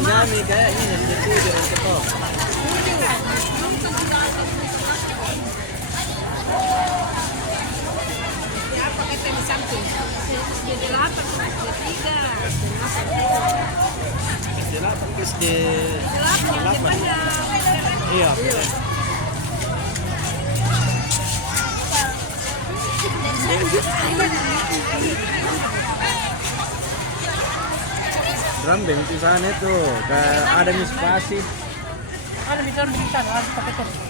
Nami kaya ini nanti tujuh orang itu. Ya, pakai teh samping. Jadi 8, jadi 3. Delapan guys di. 8 yang banyak. Iya. Rambeng di sana tuh, ada mispasi. Ada bisa ada pakai teh.